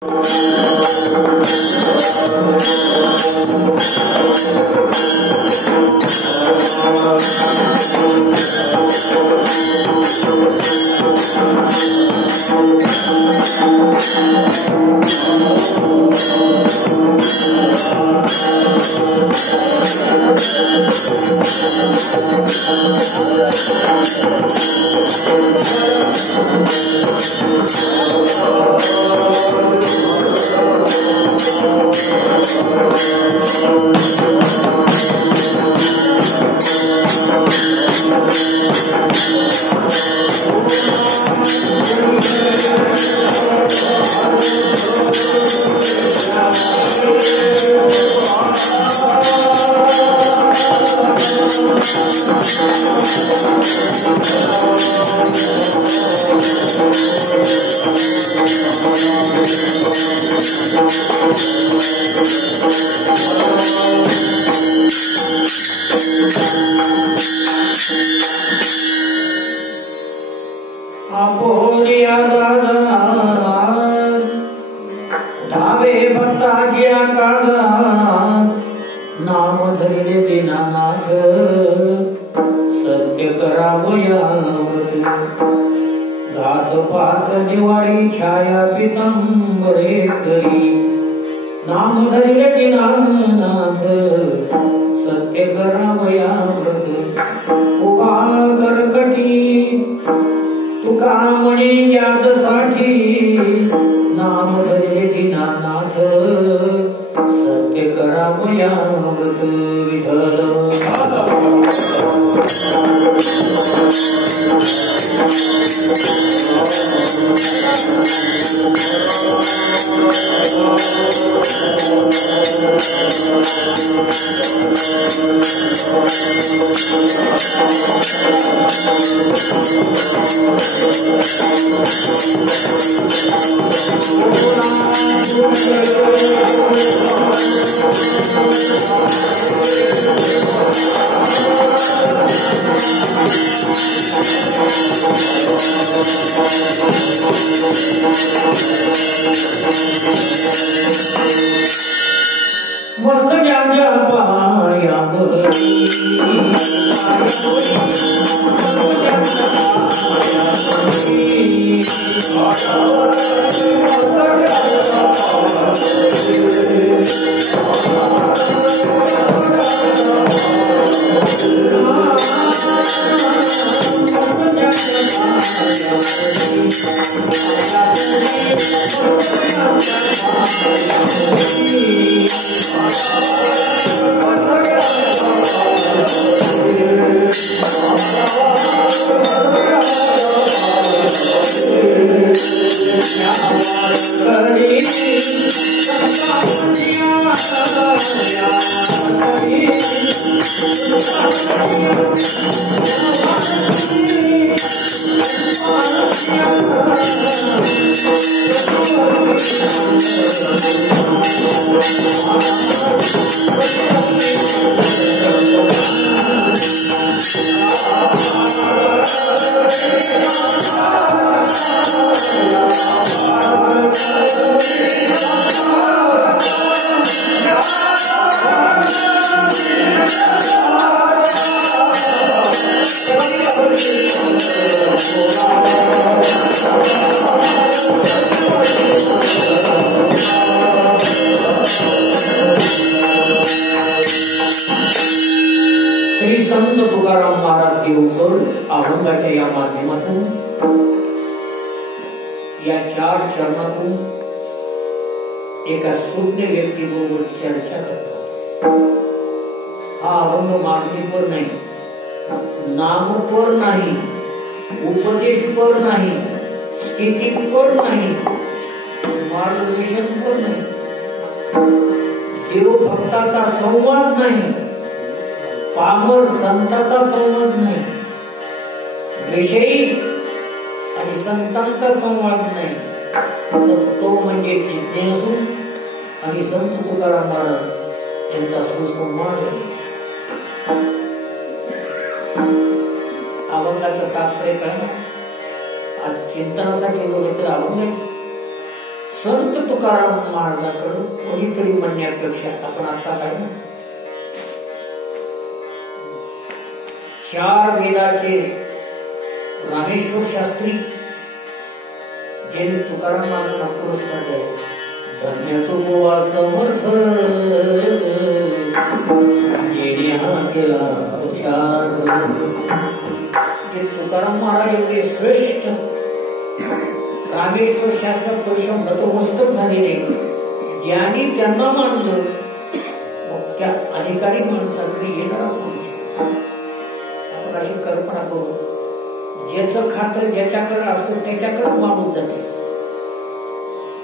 धावे भक्ताची नाम धरिले दीनानाथ सत्य करावयावत घात पात दिवाळी छाया पितंबरे करी नाम धरिले दीनानाथ सत्य करावयावत उभा करकटी तुका म्हणे यादसाठी नाम धरिले दीनानाथ सत्य करावयावत विठ्ठल मस्त ज्ञानच्या पायावरी श्री संत तुकाराम महाराज देवकर अभंगाच्या या माध्यमातून या 4 चरणातून एका शून्य व्यक्तीबरोबर चर्चा करतात। हा अभंग मागणीपर नाही, नामपर नाही, उपदेशपर नाही, स्थितीपर नाही, मार्गदर्शनपर नाही, देव भक्ताचा संवाद नाही, पामर संतांचा संवाद नाही, विषयी आणि संतांचा संवाद नाही, तर तो म्हणजे जिज्ञासू आणि संत तुकाराम महाराज यांचा सुसंवाद आहे। अभंगाचं तात्पर्य कळलं? आज चिंतनासाठी लोक तर अभंग आहे। संत तुकाराम महाराजांकडे कोणीतरी म्हणण्यापेक्षा आपण आता काय ना, 4 वेदाचे रामेश्वर शास्त्री ज्यांनी तुकाराम महाराजांना पुरस्कार दिला, धन्य तो गोवा समर्थ जेणे हा केला पुरुषार्थ. जे तुकाराम महाराज एवढे श्रेष्ठ रामेश्वर शास्त्र परिश्रम नतमस्तक झालेले, ज्यांनी त्यांना मानलं, मग त्या अधिकारी माणसाकडे येणारा पुरुष. आपण अशी कल्पना करू, ज्याचं खातं ज्याच्याकडे असतं त्याच्याकडे माणूस जाते.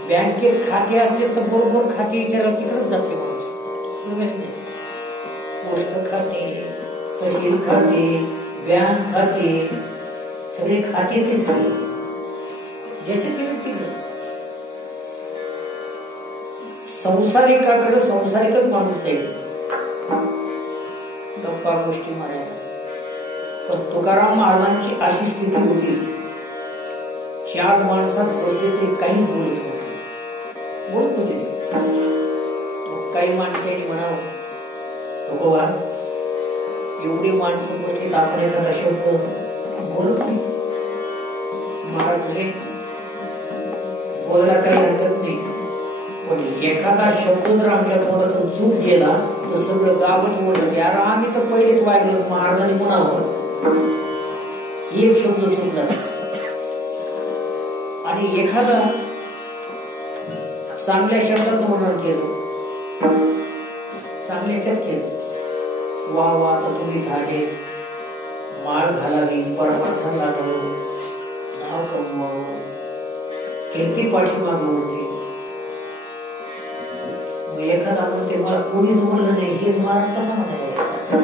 बँकेत खाते असते तर बरोबर खाते विचारला तिकडेच जाते माणूस. पोस्ट खाते, तहसील खाते, बँक खाते, सगळे खातेच आहे. ज्याच्या तिकडे संसारिकाकडे संसारिकच माणूस आहे, गप्पा गोष्टी मारायला. पण तुकाराम महाराजांची अशी स्थिती होती, 4 माणसात बसले तरी काही बोलत होते. काही माणसांनी म्हणावं, तुकोबा एवढी माणसं बसलीत, आपण एखादा शब्द बोलत नाही. महाराज बोलायला काही हरकत नाही, पण एखादा शब्द जर आमच्या तोंडातून चूक गेला तर सगळं गावच बोलत, यार आम्ही तर पहिलेच वागलो. महाराजांनी म्हणावं, एक शब्द चुकला आणि एखादा चांगल्या शब्दात म्हणून केलं, चांगल्याच्यात केलं, वा वा आता तुम्ही झालेत, माळ घालावी, परमार्थाला लागावं, नाव कमवावं, कीर्ती पाठीमागं होते. एखादा म्हणते मला कोणीच म्हणलं नाही, हेच महाराज कसा म्हणायला.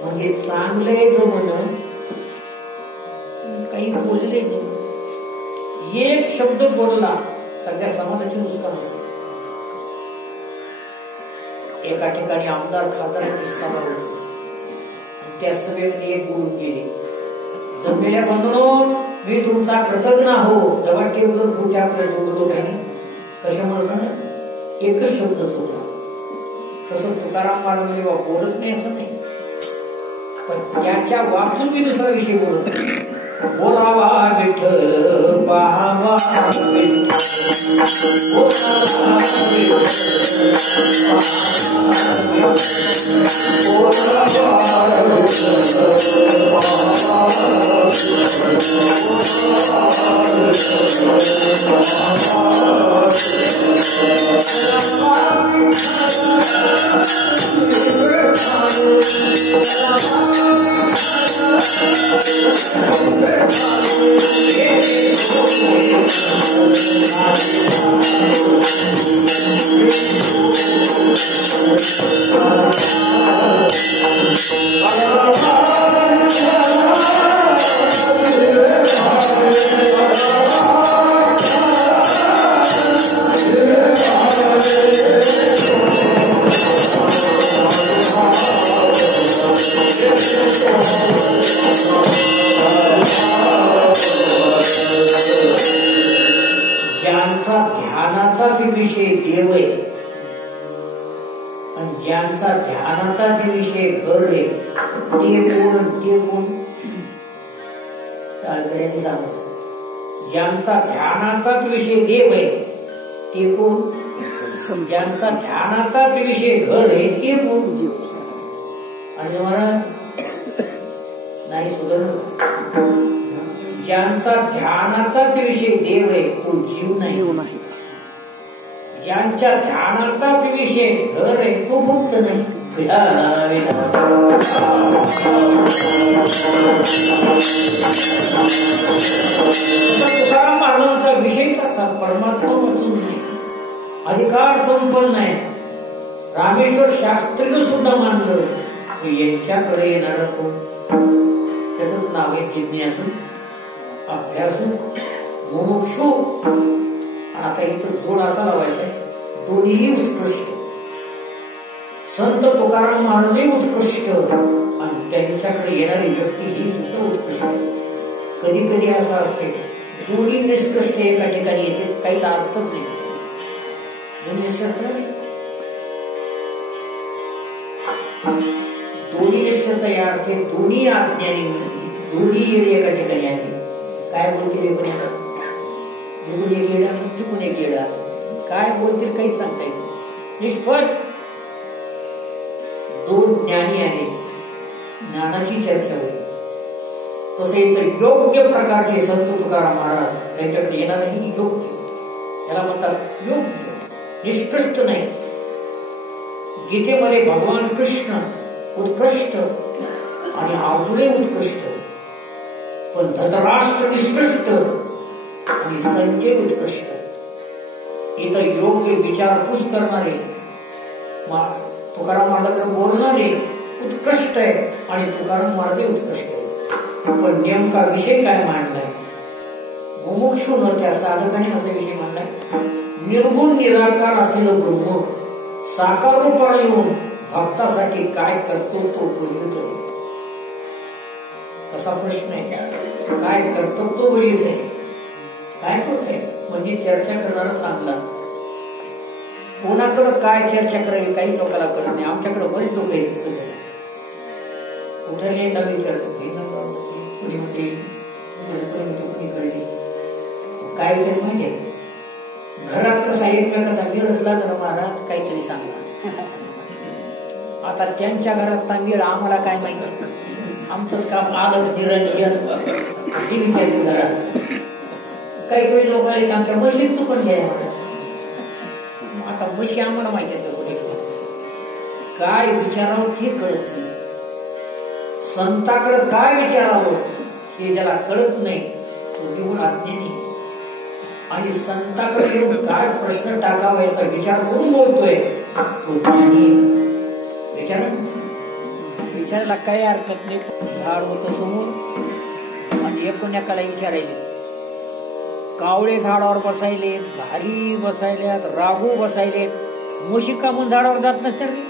म्हणजे चांगले जो म्हण, काही बोलले जो, एक शब्द बोलला सगळ्या समाजाची नुकसान होते. एका ठिकाणी आमदार खासदारांची सभा होती, त्या सभेमध्ये एक बोलून गेले, जमलेल्या बंधूंनो, मी तुमचा कृतज्ञ हो. जेव्हा टेबल खुर्च्या जोडलो काही कशामुळे, एकच शब्द चुकला. तसं तुकाराम महाराज म्हणजे बोलत नाही असं नाही, पण त्याच्या वाचून मी दुसरा विषय बोलत. बोलावा विठ्ठल, पाहावा ध्यानाचाच विषय देव आहे आणि ज्यांचा ध्यानाचाच विषय घर आहे ते कोण चालकऱ्यांनी सांगतो. ज्यांचा ध्यानाचाच विषय देव आहे ते कोण, ज्यांचा ध्यानाचाच विषय घर आहे ते कोण. आणि मला नाही सुधारण, ज्यांचा ध्यानाचाच विषय देव आहे तो जीव नाही. ज्यांच्या ध्यानाचाच विषय घर आहे तो भक्त नाही. तुकाराम महाराजांचा विषयच असा, परमात्मा वाचून नाही, अधिकार संपन्न आहे. रामेश्वर शास्त्रीनं सुद्धा मानलं यांच्याकडे येणार कोण, त्याच नाव आहे जिज्ञासू, अभ्यासू, मुमुक्षू. आता इथं जोड असा लावायचा आहे, दोन्ही उत्कृष्ट. संत तुकाराम महाराजही उत्कृष्ट आणि त्यांच्याकडे येणारी व्यक्ती ही सुद्धा उत्कृष्ट. कधी कधी असं असते दोन्ही निष्कृष्ट एका ठिकाणी येते, काही अर्थच नाही. दोन्ही निष्ठेचा या अर्थ दोन्ही आज्ञानी मिळते, दोन्ही येणे एका ठिकाणी आले. काय बोलतील एकूण एक येडा, तिकून एक येडा, काय बोलतील काहीच सांगता येईल. निष्फळ दोन ज्ञानी आले, ज्ञानाची चर्चा होईल. तसे तर योग्य प्रकारचे संत तुकाराम महाराज त्यांच्याकडे येणारही योग्य, याला म्हणतात योग्य, निष्कृष्ट नाही. गीतेमध्ये भगवान कृष्ण उत्कृष्ट आणि अर्जुनही उत्कृष्ट, पण धृतराष्ट्र निष्कृष्ट आणि संजय उत्कृष्ट. इथं योग्य विचारपूस करणारे तुकाराम महाराजांकडे बोलणारे उत्कृष्ट आहे आणि तुकाराम महाराज उत्कृष्ट आहे. पण नेमका विषय काय मांडलाय? मुमुक्षुन त्या साधकाने असा विषय मांडलाय, निर्गुण निराकार असलेलं ब्रह्म साकार रूपाला येऊन भक्तासाठी काय करतो तो बोलित आहे. असा प्रश्न आहे, काय कर्तव्य बोलित आहे, काय करतोय? म्हणजे चर्चा करणारा चांगला. कोणाकडं काय चर्चा करावी काही लोकांना कळत नाही. आमच्याकडे बरेच लोक आहेत सगळे उठले तर विचारतो कुणी म्हणते कुणी कळली काय विचार माहिती आहे. घरात कसा एकमेकाचा मेळच लागला महाराज, काहीतरी सांगा. आता त्यांच्या घरात मेळ आम्हाला काय माहिती, आमचंच काम आलं निरंजन हे विचारतो. घरात काही लोक आहेत आमच्या मशीन चुकून घ्या महाराज. आता मशी आम्हाला माहिती आहे कुठे काय विचारावं ते कळत नाही. संताकडे काय विचारावं हे ज्याला कळत नाही तो निवड अज्ञानी. आणि संताकडे येऊन काय प्रश्न टाकावा याचा विचार करून बोलतोय तो ज्ञानी. विचारायला काही हरकत नाही. झाड होतं समोर आणि एकूण एकाला विचारायचे. कावळे झाडावर बसायले, घारी बसायल्यात, राघू बसायलेत, मुशिका म्हणून झाडावर जात नसते रे.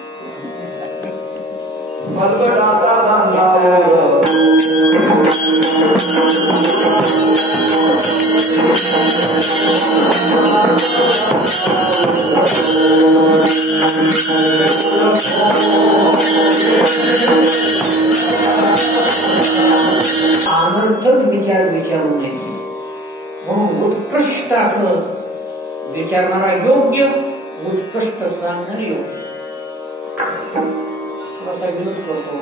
अनर्थक विचार विचारू नये म्हणून उत्कृष्ट असं विचारणारा योग्य, उत्कृष्ट सांगणारे योग्य. थोडासा विरोध करतो.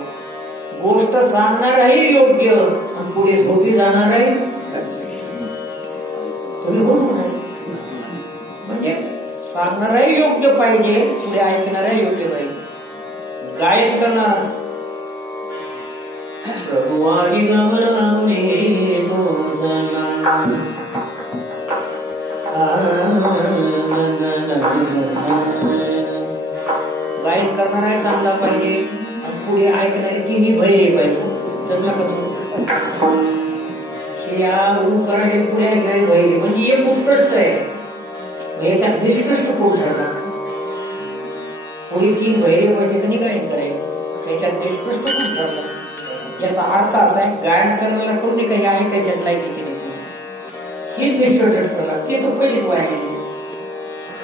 गोष्ट सांगणाराही योग्य आणि पुढे झोपी जाणाराही तुम्ही होत नाही. म्हणजे सांगणाराही योग्य पाहिजे, पुढे ऐकणाराही योग्य पाहिजे. गायन करणार प्रभुवारी गायन करणारा चांगला पाहिजे आणि पुढे ऐकणारे तिन्ही भयले पाहिजे. तसं करायचे पुढे ऐकणारे भयले म्हणजे एक उत्कृष्ट आहे. ह्याचा निष्कृष्ट कोण ठरणार? पुढे तीन भयले पाहिजे त्यांनी गायन करायचं. त्याच्यात निष्कृष्ट कोण ठरणार? याचा अर्थ असा आहे गायन करायला कोणी काही ऐकायच्यात लायकीचे नाही. हीच निष्कृष्ट ठरला ते तो पहिलीच वाया गेली.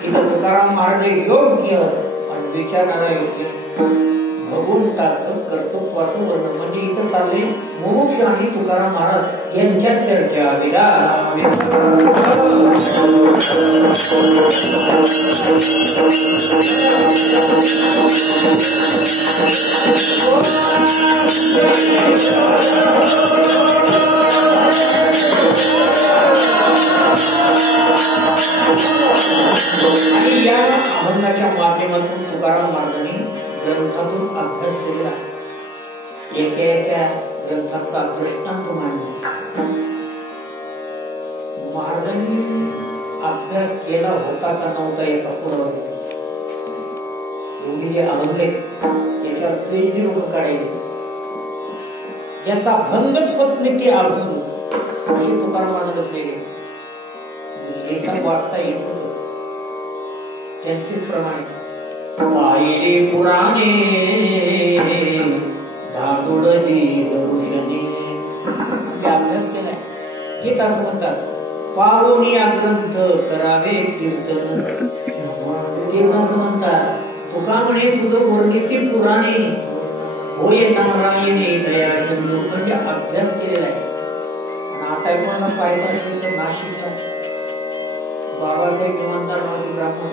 इथं तुकाराम महाराज योग्य आणि विचारणारा योग्य भगवंताचं कर्तृत्वाचं वर्णन. म्हणजे इथं चालले मोक्ष आणि तुकाराम महाराज यांच्यात चर्चा. आणि या अभंगाच्या माध्यमातून तुकाराम महाराजांनी ग्रंथातून अभ्यास केलेला. एका ग्रंथातला दृष्टांत मांडला. महाराजांनी अभ्यास केला होता का नव्हता याचा पुरावा देतो. एवढी जे अभंग आहेत याच्यावर PhD लोक काढायचे. ज्याचा भंगच होत नाही ते अभंग असे तुकाराम महाराज असलेले एका वाचता येत होत. त्यांचे प्रमाणे पाहिले पुराणे धातुडली दर्शने अभ्यास केलाय. तेच असं म्हणतात पावणी ग्रंथ करावे कीर्तन. तेच असं म्हणतात, तुका म्हणे तुझं वर्णिती पुराणे होय नारायणे दया सिंधू, म्हणजे अभ्यास केलेला आहे. आणि आता कोणाला पाहायचं असेल तर नाशिकला बाबासाहेब इमानदार नावाचे ब्राह्मण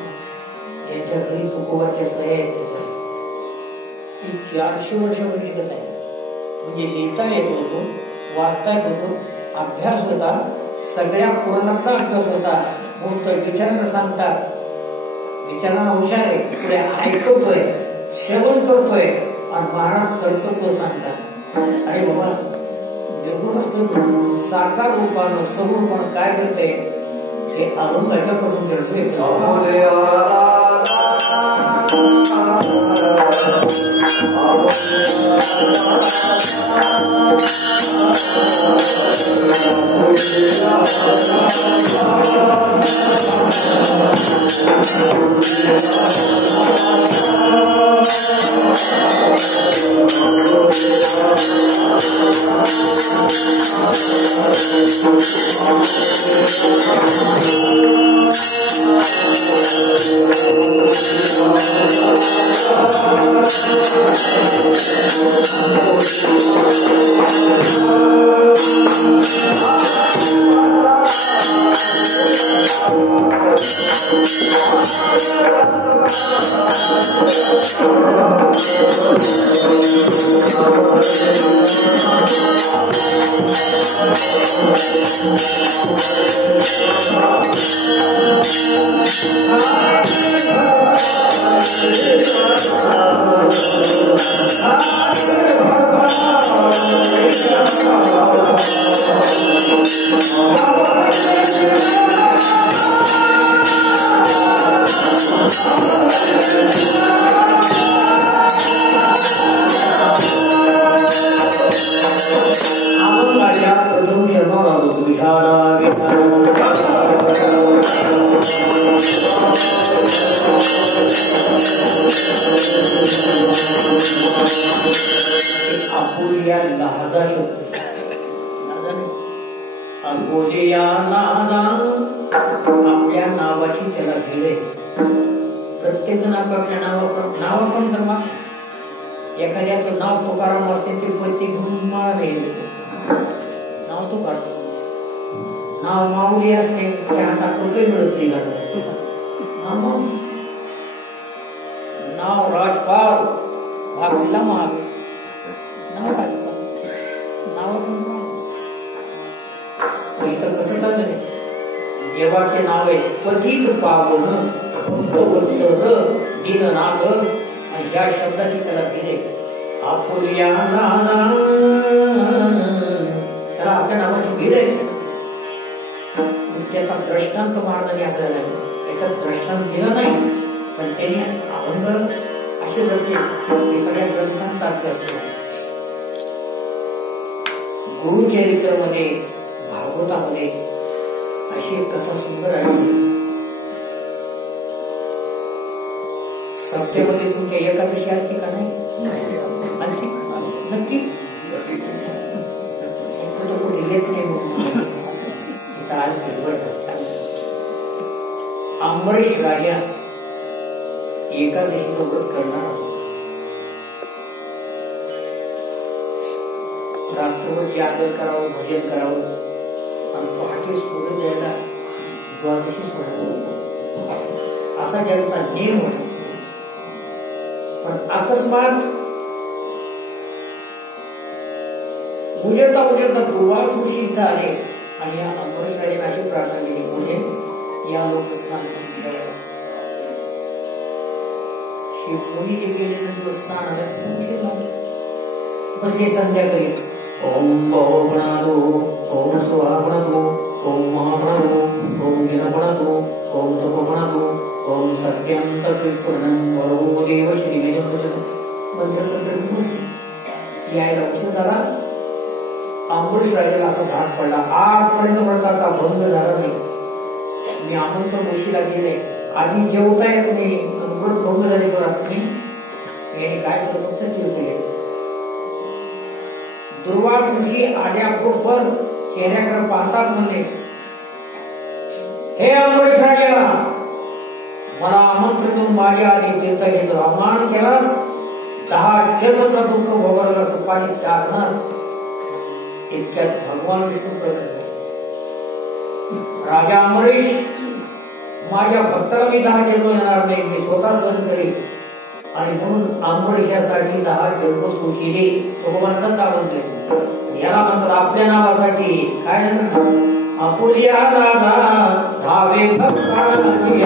यांच्या घरी तुकोबाच्या सह्या आहेत. त्याच्या ती 400 वर्षापूर्वीची कथा आहे. म्हणजे लिहिता येत होतो, वाचता येत होतो, अभ्यास होता, सगळ्या पुराणाचा अभ्यास होता. मग विचारांना सांगतात, विचारांना हुशार आहे, पुढे ऐकतोय, श्रवण करतोय आणि महाराज कर्तव्य सांगतात. अरे बाबा निर्गुण असतं साकार रूपानं स्वरूपानं काय करते हे अभंगाच्या पासून चढतो आपल्या नावाची त्याला भेड आहे. प्रत्येक जण आपापल्या नावाप्रमाणे तर मग एखाद्याचं नाव तुकाराम असते ते पत्ती घेऊन माळा नाही नाव तुकाराम, नाव माऊली असते त्या हातात रुपये मिळत नाही नाव राजपाल भागीला महाग नाव राजपाल नाव इथं कसं चाललंय देवाचे नाव आहे पतित पावन भक्त वत्सल दीननाथ आणि या शब्दाची त्याला भिडे आपुल्या नाना त्याला आपल्या नावाची भीड आहे. त्याचा दृष्टांत महाराजांनी असं त्याच्यात दृष्टांत दिला नाही पण त्यांनी अभंग असे रचले की सगळ्या ग्रंथांचा अभ्यास केला. गुरुचरित्रमध्ये भागवतामध्ये अशी एक कथा सुंदर आहे. सप्त्यामध्ये तुमच्या एकादशी आरती का नाही आणखी नक्की कुठे येत नाही तिथं आरती बरं चांगलं. अंबरीश राजा एकादशीचं व्रत करणार होता. रात्रभर जागर करावं, भजन करावं आणि पहाटे सूर्योदयाला द्वादशी सोडावं असा त्यांचा नियम होता. पण अकस्मात उजेडता दुर्वास ऋषी इथं आले आणि या अंबरीश राजाने अशी प्रार्थना केली म्हणजे या लोक स्नान शिवमुनी जे गेले ना दिवस स्नान आले तिथे उशीर लागले. बसले संध्याकाळी ओम बहुपणादो ओम स्वापणादो ओम महापणादो ओम गिनपणादो ओम तपपणादो ओम सत्यंत क्रिस्तुर्णं भरो देव श्रीमेन भजन मंत्र तंत्र बसले. यायला उशीर झाला. अंबरीश राजाला असा धाक पडला आजपर्यंत व्रताचा भंग झाला नाही. मी आमंत्रण ऋषीला गेले आधी जेवता येत नाही व्रत भंग झाल्याशिवाय नाही. याने काय केलं फक्त तीर्थ घेतलं. दुर्वास ऋषी आल्याबरोबर चेहऱ्याकडे पाहतात म्हणले हे अंबरीश राजा मला आमंत्रण देऊन माझ्या आधी तीर्थ घेतलं, अवमान केलास 10 जन्म दुःख भोगवलं असं पाणी टाकणार. इतक्यात भगवान विष्णू प्रकट झाले. राजा अमरीश, माझ्या भक्ताला मी 10 जन्म येणार नाही, मी स्वतः सहन करेन. आणि म्हणून अमरीशासाठी 10 जन्म सुशिले भगवंताच आवडते. याला म्हणतात आपल्या नावासाठी काय झालं, आपुलिया दादा धावे भक्ताची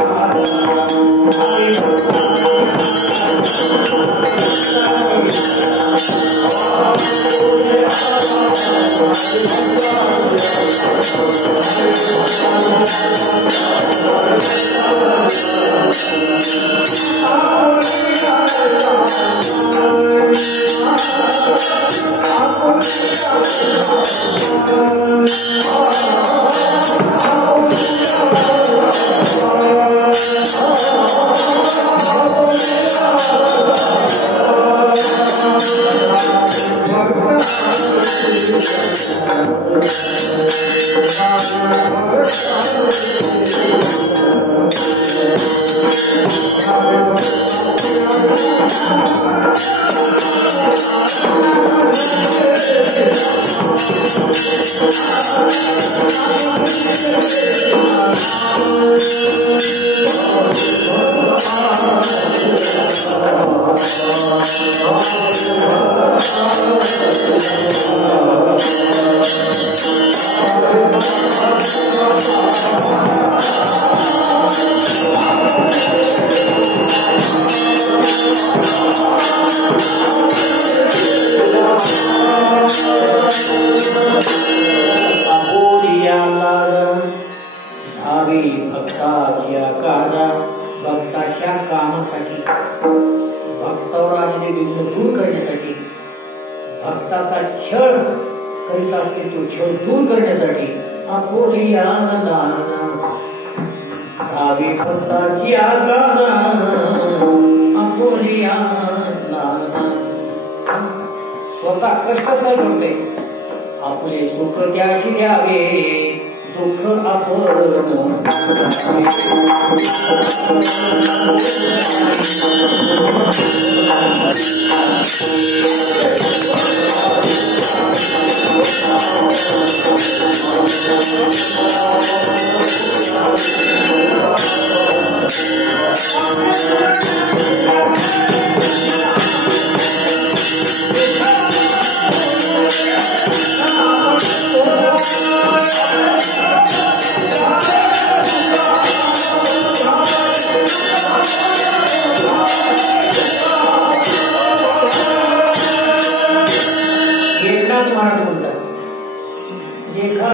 भक्ताच्या कामासाठी, भक्तावर आलेले विघ्न दूर करण्यासाठी, भक्ताचा छळ करीत असते तो छळ दूर करण्यासाठी आपोलिया धावी भक्ताची आगाना, आपोलिया स्वतः कष्ट सहन करते, आपले सुख त्याशी द्यावे, दुःख आपण